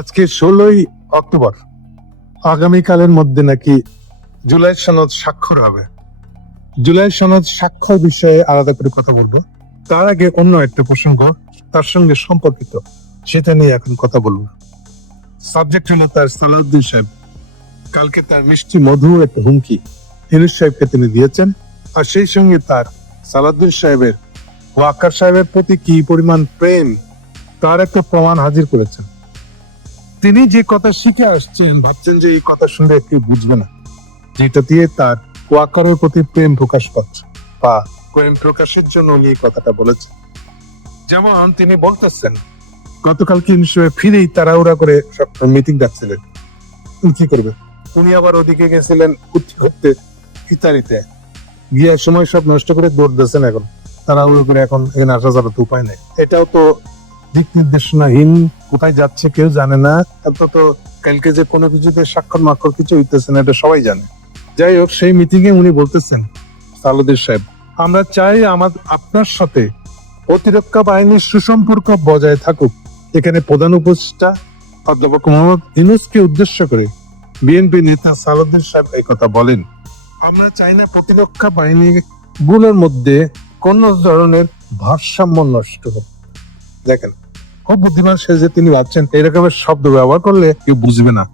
আজকে 16ই অক্টোবর। আগামীকালের মধ্যে নাকি জুলাই সনদ স্বাক্ষর হবে। জুলাই সনদ স্বাক্ষর বিষয়ে আলাদা করে কথা বলবো। তার আগে অন্য একটা প্রসঙ্গ তার সঙ্গে সম্পর্কিত, সেটা নিয়ে এখন কথা বলবো। সাবজেক্ট হলো তার সালাউদ্দিন সাহেব। কালকে তার মিষ্টি মধুর একটা হুমকি ইউনূস সাহেবকে তিনি দিয়েছেন, আর সেই সঙ্গে তার সালাউদ্দিন সাহেবের ওয়াকার সাহেবের প্রতি কি পরিমাণ প্রেম তার একটা প্রমাণ হাজির করেছেন। তিনি যে কথা শিখে আসছেন, ভাবছেন যে এই কথা শুনলে কেউ বুঝবে না, যেটা দিয়ে তার ওয়াকারের প্রতি প্রেম প্রকাশ পাচ্ছে বা প্রেম প্রকাশের জন্য উনি এই কথাটা বলেছেন। যেমন তিনি বলতেছেন, গতকালকে ফিরেই তাড়াহুড়া করে সব মিটিং ডাকছিলেন, কি করবে। উনি আবার ওদিকে গেছিলেন ঘুরতে ইতালিতে, গিয়ে সময় সব নষ্ট করে দৌড় দিয়েছেন। এখন তাড়াহুড়ো করে এখন এখানে আসা যাবে তো উপায় নেই। এটাও তো দিক নির্দেশনাহীন, কোথায় যাচ্ছে কেউ জানে না। অন্তত কালকে যে কোনো কিছুতে স্বাক্ষর মাক্ষর কিছু হইতেছে না, এটা সবাই জানে। যাই হোক, সেই মিটিং এ উনি বলতেছেন, সালাউদ্দিন সাহেব, আমরা চাই আপনার সাথে প্রতিরক্ষা বাহিনীর সুসম্পর্ক বজায় থাকুক। এখানে প্রধান উপদেষ্টা অধ্যাপক মোহাম্মদ ইউনূসকে উদ্দেশ্য করে বিএনপি নেতা সালাউদ্দিন সাহেব এই কথা বলেন। আমরা চাই না প্রতিরক্ষা বাহিনী গুলোর মধ্যে কোন ধরনের ভারসাম্য নষ্ট হোক। দেখেন, খুব বুদ্ধিমান সে যে তিনি ভাবছেন এরকমের শব্দ ব্যবহার করলে কেউ বুঝবে না।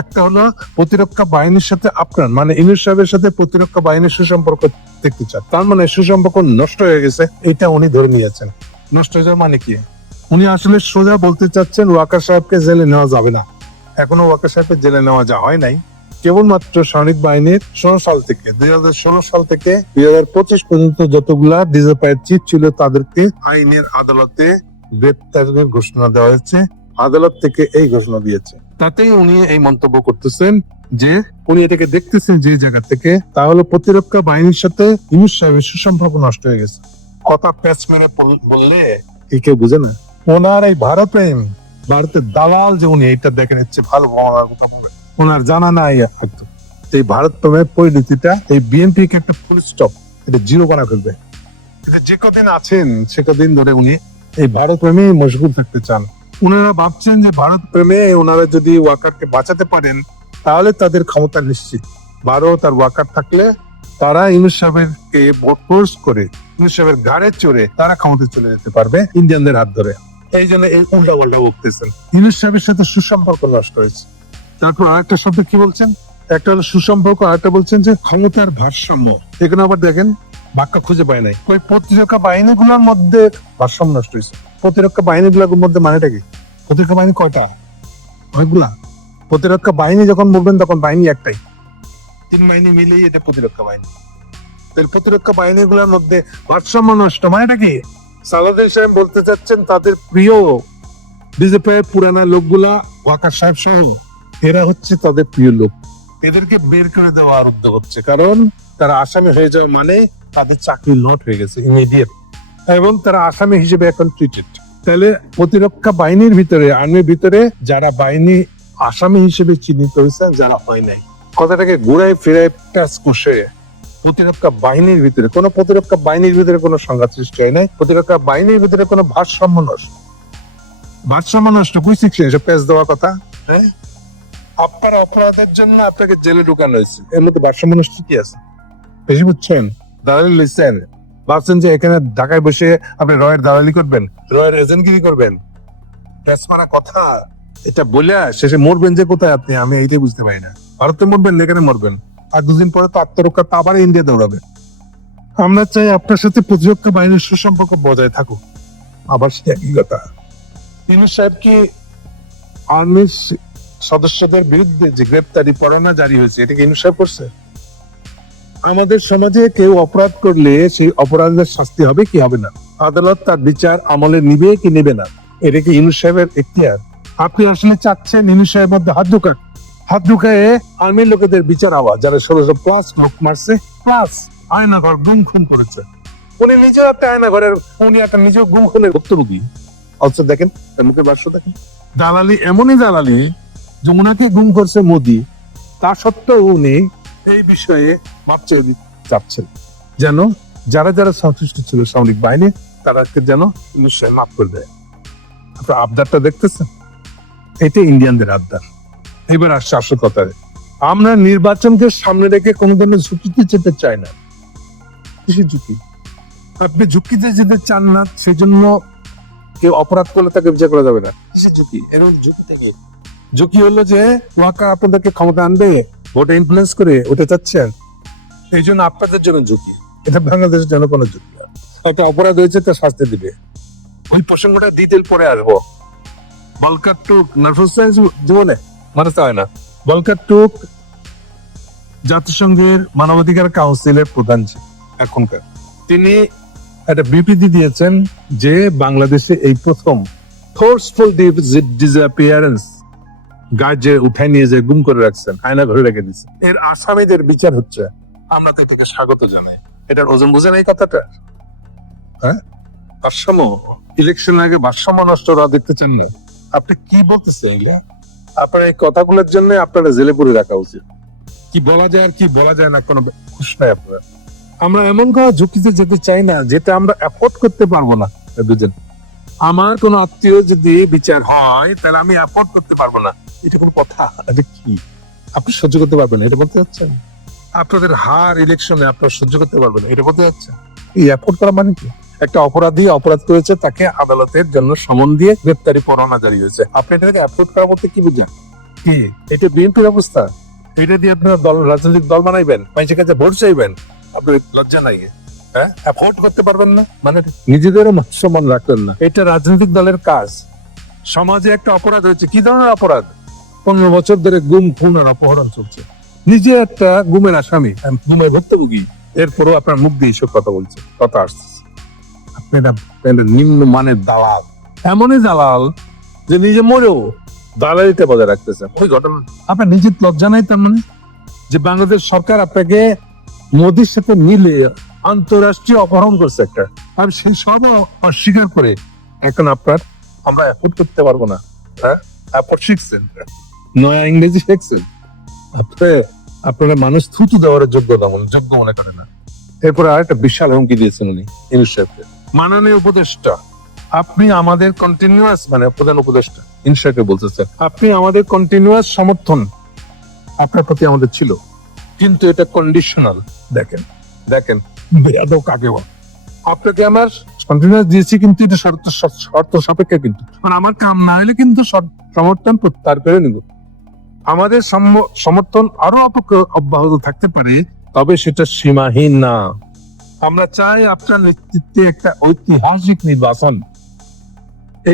একটা হলো প্রতিরক্ষা বাহিনীর সাথে আপনার মানে ইউনূস সাহেবের সাথে প্রতিরক্ষা বাহিনীর সুসম্পর্ক দেখতে চান, তার মানে সুসম্পর্ক নষ্ট হয়ে গেছে, এটা উনি ধরে নিয়েছেন। নষ্ট হয়ে যাওয়ার মানে কি? উনি আসলে সোজা বলতে চাচ্ছেন ওয়াকার সাহেবকে জেলে নেওয়া যাবে না। এখনো ওয়াকার সাহেবকে জেলে নেওয়া যা হয় নাই। কেবলমাত্র সামরিক বাহিনীর 16 সাল থেকে 2016 সাল থেকে 2025 পর্যন্ত যতগুলা ডিজিপাইয়ের চিফ ছিল তাদেরকে আইনের আদালতে গ্রেপ্তারের ঘোষণা দেওয়া হয়েছে। আদালত থেকে এই ঘোষণা দিয়েছে, তাতেই উনি এই মন্তব্য করতেছেন যে উনি এটাকে দেখতেছেন যে জায়গা থেকে, তাহলে প্রতিরক্ষা বাহিনীর সাথে ইউনূস সাহেবের সুসম্পর্ক নষ্ট হয়ে গেছে। কথা প্যাচ মেরে বললে কেউ বুঝে না। ওনার এই ভারত প্রেম, ভারতের দালাল যে উনি, এটা দেখে নিচ্ছে ভালো। ওনার জানা নাই হয়তো এই ভারত প্রেমের পরিণতিটা এই বিএনপি কে একটা ফুল স্টপ, এটা জিরো বানা ফেলবে। যে কদিন আছেন সে কদিন ধরে উনি এই ভারত প্রেমে মশগুল থাকতে চান। ওনারা ভাবছেন যে ভারত প্রেমে ওনারা যদি ওয়াকারকে বাঁচাতে পারেন তাহলে তাদের ক্ষমতা নিশ্চিত। ভারত আর ওয়াকার থাকলে তারা ইউনূস সাহেবকে ভোট প্রয়োগ করে ইউনূস সাহেবের ঘাড়ে চড়ে তারা ক্ষমতায় চলে যেতে পারবে ইন্ডিয়ানদের হাত ধরে। এই জন্য এই উল্টা পাল্টা বলতেছেন। ইউনূস সাহেবের সাথে সুসম্পর্ক নষ্ট হয়েছে। তারপর আরেকটা শব্দ কি বলছেন, একটা হলো সুসম্পর্ক, আরেকটা বলছেন যে ক্ষমতার ভারসাম্য। এখানে আবার দেখেন বাক্য খুঁজে পায় নাই। ওই প্রতিরক্ষা বাহিনীগুলোর মধ্যে ভারসাম্য নষ্ট হয়েছে। প্রতিরক্ষা বাহিনীগুলোর মধ্যে মানেটা কি? প্রতিরক্ষা বাহিনী কয়টা? অনেকগুলা। প্রতিরক্ষা বাহিনী যখন বলবেন তখন বাহিনী একটাই, 3 বাহিনী মিলেই এটা প্রতিরক্ষা বাহিনী। প্রতিরক্ষা বাহিনীগুলোর মধ্যে ভারসাম্য নষ্ট মানেটা কি? সালাউদ্দিন সাহেব বলতে চাচ্ছেন তাদের প্রিয় ডিজিপির পুরানা লোকগুলা, ওয়াকার সাহেব সহ, এরা হচ্ছে তাদের প্রিয় লোক। এদেরকে বের করে দেওয়া আরব্ধ হচ্ছে, কারণ তারা আসামি হয়ে যাওয়া মানে তাদের চাকরি লট হয়ে গেছে ইমিডিয়েট, এবং তারা আসামি হিসেবে এখন ট্রিটেড। তাহলে প্রতিরক্ষা বাহিনীর ভিতরে, আর্মির ভিতরে যারা বাহিনী আসামি হিসেবে চিহ্নিত হয়েছে, যারা হয় নাই, কথাটাকে ঘুরাই ফিরাই টাচ কষে প্রতিরক্ষা বাহিনীর ভিতরে কোনো সংঘাত সৃষ্টি হয় নাই। প্রতিরক্ষা বাহিনীর ভিতরে কোনো ভারসাম্য নষ্ট কুই শিখছে এসব প্যাচ দেওয়ার কথা। আপনার অপরাধের জন্য আপনাকে জেলে ঢুকানো হয়েছে, এর মধ্যে ভারসাম্য নষ্ট কি আছে? বেশি বুঝছেন, দালালি লইছেন, ভাবছেন যে এখানে ঢাকায় বসে আপনি রয়ের দালালি করবেন, রয়ের এজেন্টগিরি করবেন। প্যাচ মারা কথা এটা বলে শেষে মরবেন যে কোথায় আপনি, আমি এইটাই বুঝতে পারি না। ভারতে মরবেন না এখানে মরবেন, আর 2 দিন পরে তো আত্মরক্ষা তো আবার ইন্ডিয়া দৌড়াবে। আমরা চাই আপনার সাথে প্রতিরক্ষা বাহিনীর সুসম্পর্ক বজায় থাকুক। আবার সে একই কথা। ইউনূস সাহেব কি আর্মির সদস্যদের বিরুদ্ধে যে গ্রেপ্তারি পরোয়ানা জারি হয়েছে, এটা কি ইউনূস সাহেব করছে? আমাদের সমাজে কেউ অপরাধ করলে সেই অপরাধের শাস্তি হবে কি হবে না, আদালত তার বিচার আমলে নিবে কি নেবে না, এটা কি ইউনূস সাহেবের এখতিয়ার? আপনি আসলে চাচ্ছেন ইউনূস সাহেবের মধ্যে হাত ঢুকায় আর্মির লোকেদের বিচার হওয়া, যারা 1600+ লোক মারছে, প্লাস আয়নাঘর গুম খুন করেছে। উনি নিজেও একটা আয়নাঘরের, উনি একটা নিজেও গুম খুনের ভুক্তভোগী। অথচ দেখেন তার মুখের ভাষ্য দেখেন, দালালি এমনই দালালি যে উনাকে গুম করছে মোদি, তা সত্ত্বেও উনি এই বিষয়ে ভাবছেন, চাচ্ছেন যেন যারা যারা সংশ্লিষ্ট ছিল সামরিক বাহিনী তাদেরকে যেন নিশ্চয় মাফ করে দেয়। আপনার আবদারটা দেখতেছেন, এটা ইন্ডিয়ানদের আবদার। এবার আসছে আসল কথায়, আমরা নির্বাচনকে সামনে রেখে কোনো ধরনের ঝুঁকিতে যেতে চাই না। কিসের ঝুঁকি? আপনি ঝুঁকিতে যেতে চান না, সেই জন্য কেউ অপরাধ করলে তাকে বিচার করা যাবে না। কিসের ঝুঁকি? এর ঝুঁকি থেকে ঝুঁকি হলো যে ওয়াকা আপনাদেরকে ক্ষমতা আনবে, ভোটে ইনফ্লুয়েন্স করে ওটা চাচ্ছেন, এই জন্য আপনাদের জন্য ঝুঁকি। এটা বাংলাদেশের জনগণের ঝুঁকি। একটা অপরাধ হয়েছে, তার শাস্তি দিবে। ওই প্রসঙ্গটা ডিটেল পরে আসবো। বলকার টুক নার্ভাস জীবনে মানে হয় না। বলকার টুক জাতিসংঘের মানবাধিকার কাউন্সিলের প্রধান এখনকার। তিনি একটা বিবৃতি দিয়েছেন যে বাংলাদেশে এই প্রথম ফোর্সফুল ডিসঅ্যাপিয়ারেন্স গার্জে উঠায় নিয়ে যে গুম করে রাখছেন, আয়না ঘরে রেখে দিচ্ছে, এর আসামিদের বিচার হচ্ছে। আমরা তো এটাকে স্বাগত জানাই। এটার ওজন বোঝেন এই কথাটা? হ্যাঁ, ভারসাম্য, ইলেকশন আগে ভারসাম্য নষ্ট হওয়া দেখতে চান না? আপনি কি বলতেছেন? আপনার এই কথাগুলোর জন্য আপনারা জেলে পুরে রাখা উচিত। কি বলা যায় আর কি বলা যায় না কোনো খুশ নাই আপনারা। আমরা এমন কোনো ঝুঁকিতে যেতে চাই না যেটা আমরা অ্যাফোর্ড করতে পারবো না। দুজন, আমার কোন আত্মীয় যদি বিচার হয় তাহলে আমি অ্যাফোর্ড করতে পারবো না, এটা কোনো কথা? এটা কি আপনি সহ্য করতে পারবেন? এটা বলতে যাচ্ছেন? আপনাদের হার ইলেকশনে আপনারা সহ্য করতে পারবেন, এটা বলতে যাচ্ছেন? এই অ্যাফোর্ড করা মানে কি? একটা অপরাধী অপরাধ করেছে, তাকে আদালতের জন্য সমন দিয়ে গ্রেপ্তারি পরোয়ানা জারি হয়েছে, আপনি এটাকে অ্যাফোর্ড করা বলতে কি বুঝেন? কি এটা বিএনপির অবস্থা? এটা দিয়ে আপনারা দল, রাজনৈতিক দল বানাইবেন, মানুষের কাছে ভোট চাইবেন? আপনার লজ্জা নাই? হ্যাঁ, অ্যাফোর্ড করতে পারবেন না মানে নিজেদেরও সম্মান রাখবেন না। এটা রাজনৈতিক দলের কাজ। সমাজে একটা অপরাধ হয়েছে, কি ধরনের অপরাধ? 15 বছর ধরে গুম, খুন আর অপহরণ চলছে। নিজে একটা গুমের আসামি, গুমের ভুক্তভোগী, এরপরও আপনার মুখ দিয়ে এসব কথা বলছে, কথা আসছে। আপনারা নিম্ন মানের দালাল, এমনই দালাল যে নিজে মরেও দালালিতে বজায় রাখতেছে। ওই ঘটনা আপনার নিজের লজ্জা নাই? তার মানে যে বাংলাদেশ সরকার আপনাকে মোদির সাথে মিলে আন্তরাষ্ট্রীয় অপহরণ করছে একটা, আর সেই সব অস্বীকার করে এখন আপনার আমরা অ্যাফোর্ড করতে পারবো না। হ্যাঁ, অ্যাফোর্ড শিখছেন, নয়া ইংরেজি শিখছেন, আপনারা মানুষ থুতু দেওয়ার যোগ্য মনে করেন না। এরপরে আরেকটা বিশাল হুমকি দিয়েছেন উনি ইউনূস সাহেবকে। মাননীয় উপদেষ্টা, আপনি আমাদের কন্টিনিউয়াস, মানে প্রধান উপদেষ্টা ইউনূস সাহেবকে বলতেছেন, আপনি আমাদের কন্টিনিউয়াস সমর্থন আপনার প্রতি আমাদের ছিল, কিন্তু এটা কন্ডিশনাল। দেখেন দেখেন বেয়াদব কাকে বল। আপনাকে আমার কন্টিনিউয়াস দিয়েছি, কিন্তু এটা শর্ত সাপেক্ষে, কিন্তু মানে আমার কাম না হলে কিন্তু সমর্থন প্রত্যাহার করে নিব। আমাদের সমর্থন আরো অব্যাহত থাকতে পারে, তবে সেটা সীমাহীন না। আমরা চাই আপনার নেতৃত্বে একটা ঐতিহাসিক নির্বাচন,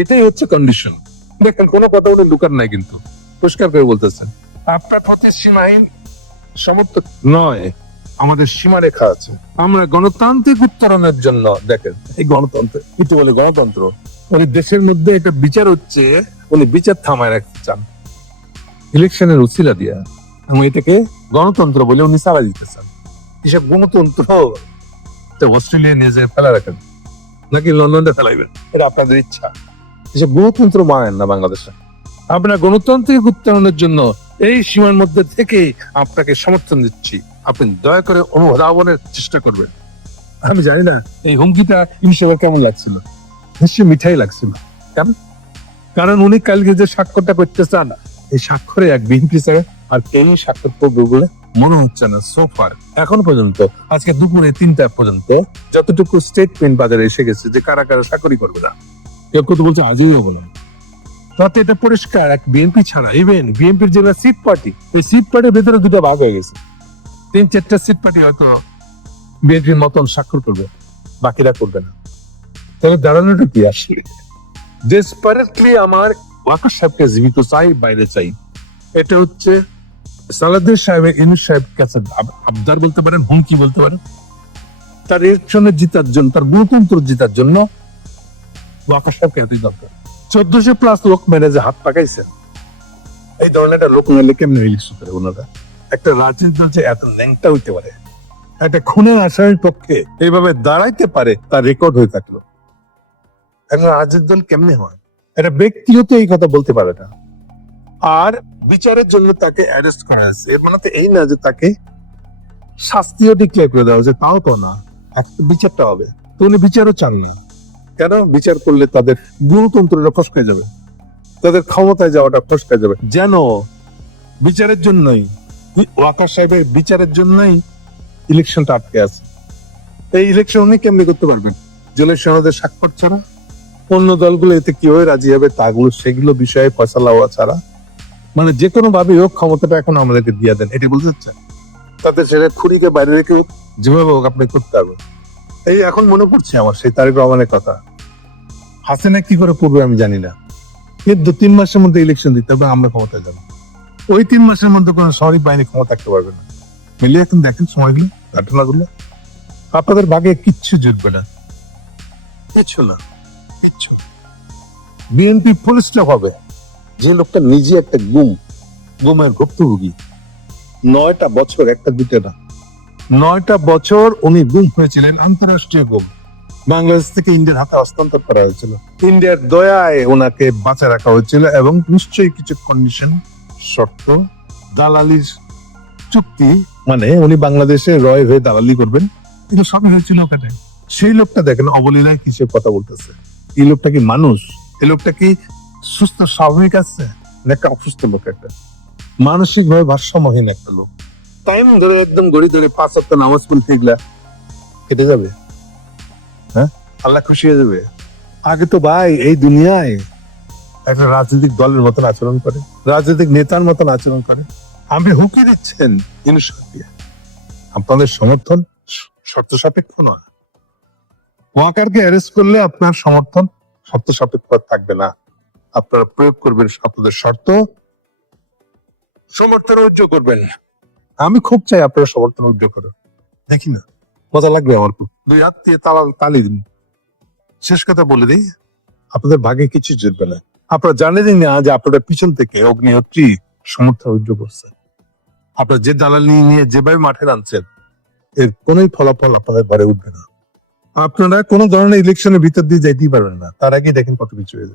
এটাই হচ্ছে কন্ডিশন। দেখেন কোনো কথা বলে লুকার নাই, কিন্তু পরিষ্কার করে বলতেছেন আপনার প্রতি সীমাহীন সমর্থন নয়, আমাদের সীমারেখা আছে। আমরা গণতান্ত্রিক উত্তরণের জন্য, দেখেন এই গণতন্ত্র, কিছু বলে গণতন্ত্র, উনি দেশের মধ্যে এটা বিচার হচ্ছে, উনি বিচার থামায় রাখতে চান ইলেকশনের উছিলা দিয়া, এবং এটাকে গণতন্ত্র বলে উনি চালা দিতে চান। এসব গণতন্ত্র অস্ট্রেলিয়া নিয়ে যায় ফেলা রাখেন, নাকি লন্ডনে ফেলাইবেন, এটা আপনাদের ইচ্ছা। এসব গণতন্ত্র মানেন না বাংলাদেশে। আপনার গণতান্ত্রিক উত্তরণের জন্য এই সীমার মধ্যে থেকে আপনাকে সমর্থন দিচ্ছি, আপনি দয়া করে অনুধাবনের চেষ্টা করবেন। আমি জানি না এই হুমকিটা ইনশাল্লাহ কেমন লাগছিল, নিশ্চয়ই মিঠাই লাগছিল। কেন? কারণ উনি কালকে যে স্বাক্ষরটা করতে চান, এই স্বাক্ষরে এক বিএনপি স্যার আর কেউ স্বাক্ষর করবে বলে মনে হচ্ছে না সোফার এখন পর্যন্ত। আজকে দুপুরে 3টা পর্যন্ত যতটুকু স্টেটমেন্ট বাজারে এসে গেছে যে কারা কারা স্বাক্ষরই করবে না, কেউ তো বলছে আজই হবো না। তাতে এটা পরিষ্কার এক বিএনপি ছাড়া, ইভেন বিএনপির যেগুলো সিট পার্টি, এই সিট পার্টির ভেতরে 2টা ভাগ হয়ে গেছে। 3-4টা সিট পার্টি হয়তো বিএনপির মতন স্বাক্ষর করবে, বাকিরা করবে না। তাহলে দাঁড়ানোটা কি আসলে? ডেসপারেটলি আমার ওয়াকার সাহেবকে জীবিত চাই, বাইরে চাই। এটা হচ্ছে সালাউদ্দিন সাহেবের ইউনূস সাহেবের কাছে আবদার বলতে পারেন, হুমকি বলতে পারেন। তার ইলেকশনে জিতার জন্য, তার গণতন্ত্র জিতার জন্য ওয়াকার সাহেবকে এতই দরকার। 1400+ লোক মেরে যে হাত পাকাইছেন, এই ধরনের একটা লোক মেলে কেমনি ইলেকশন করে ওনারা? একটা রাজনীতি দল যে এত ন্যাংটা হইতে পারে, একটা খুনের আসামির পক্ষে এইভাবে দাঁড়াইতে পারে, তার রেকর্ড হয়ে থাকলো। একটা রাজনীতি দল কেমনে হয়? একটা ব্যক্তিগত এই কথা বলতে পারে না, আর বিচারের জন্য তাকে অ্যারেস্ট করা আছে। এর মানে তো এই না যে তাকে শাস্তিও ডিক্লেয়ার করে দেওয়া হয়েছে, তাও তো না, একটা বিচারটা হবে। তো উনি বিচারও চাননি। কেন? বিচার করলে তাদের গণতন্ত্রটা ফসকে যাবে। তাদের ক্ষমতায় যাওয়াটা ফসকে যাবে, যেন বিচারের জন্যই, ওয়াকার সাহেবের বিচারের জন্যই ইলেকশনটা আটকে আছে। এই ইলেকশন উনি কেমনি করতে পারবেন? জুলাই সনদের স্বাক্ষর ছাড়া। অন্য দলগুলো এতে কিভাবে রাজি হবে তাগুলো সেগুলো বিষয়ে ফয়সালা হওয়া ছাড়া, মানে যে কোনো ভাবে হোক ক্ষমতাটা এখন আমাদেরকে দিয়ে দেন, এটি বুঝতে চাচ্ছেন? তাদের সেটা খুঁড়িতে বাইরে রেখে হোক, যেভাবে হোক আপনি করতে হবে। এই এখন মনে পড়ছে আমার সেই তারেক রহমানের কথা। হাসিনা কি করে করবে আমি জানি না, কিন্তু 3 মাসের মধ্যে ইলেকশন দিতে হবে, আমরা ক্ষমতায় যাবো। ওই 3 মাসের মধ্যে কোনো শহরিক বাহিনী ক্ষমতা থাকতে পারবে না। মিলিয়ে এখন দেখেন সময়গুলো, ঘটনাগুলো, আপনাদের ভাগে কিচ্ছু জুটবে না, কিচ্ছু না, কিচ্ছু। বিএনপি পুলিশটা হবে যে লোকটা নিজে একটা গুমের ভুক্তভোগী। 9টা বছর, একটা দুটো না, 9টা বছর উনি গুম হয়েছিলেন, আন্তরাষ্ট্রীয় গুম। বাংলাদেশ থেকে ইন্ডিয়ার হাতে হস্তান্তর করা হয়েছিল, ইন্ডিয়ার দয়ায় ওনাকে বাঁচা রাখা হয়েছিল, এবং নিশ্চয়ই কিছু কন্ডিশন, শর্ত, দালালির চুক্তি, মানে উনি বাংলাদেশে রয় হয়ে দালালি করবেন, এগুলো সবই হয়েছিল ওখানে। সেই লোকটা দেখেন অবলীলায় কিসের কথা বলতেছে। এই লোকটা কি মানুষ? এই লোকটা কি সুস্থ স্বাভাবিক আছে, না একটা অসুস্থ লোক? একটা মানসিক ভাবে ভারসাম্যহীন একটা লোক। টাইম ধরে একদম গড়ি ধরে 5 ওয়াক্ত নামাজ পড়তে এগুলা কেটে যাবে, হ্যাঁ? আল্লাহ খুশি হয়ে যাবে? আগে তো ভাই এই দুনিয়ায় একটা রাজনৈতিক দলের মতন আচরণ করে, রাজনৈতিক নেতার মতন আচরণ করে। আপনি হুকি দিচ্ছেন জিনিস, আপনাদের সমর্থন শর্ত সাপেক্ষ নয়। ওয়াকারকে অ্যারেস্ট করলে আপনার সমর্থন শর্ত সাপেক্ষ থাকবে না, আপনারা প্রয়োগ করবেন আপনাদের শর্ত, সমর্থন উদ্যোগ করবেন। আমি খুব চাই আপনারা সমর্থন উদ্যোগ করেন, দেখি না মজা লাগবে আমার খুব, 2 হাত দিয়ে তালি দিন। শেষ কথা বলে দিই, আপনাদের ভাগে কিছু জিতবে না। আপনারা জানেন না যে আপনাদের পিছন থেকে অগ্নিহোত্রী সমর্থন উদ্যোগ করছে। আপনারা যে দালালি নিয়ে যেভাবে মাঠে নামছেন, এর কোন ফলাফল আপনাদের ঘরে উঠবে না। আপনারা কোন ধরনের ইলেকশনের ভিতর দিয়ে যাইতেই পারবেন না, তার আগে দেখেন কত কিছু হয়ে যাবে।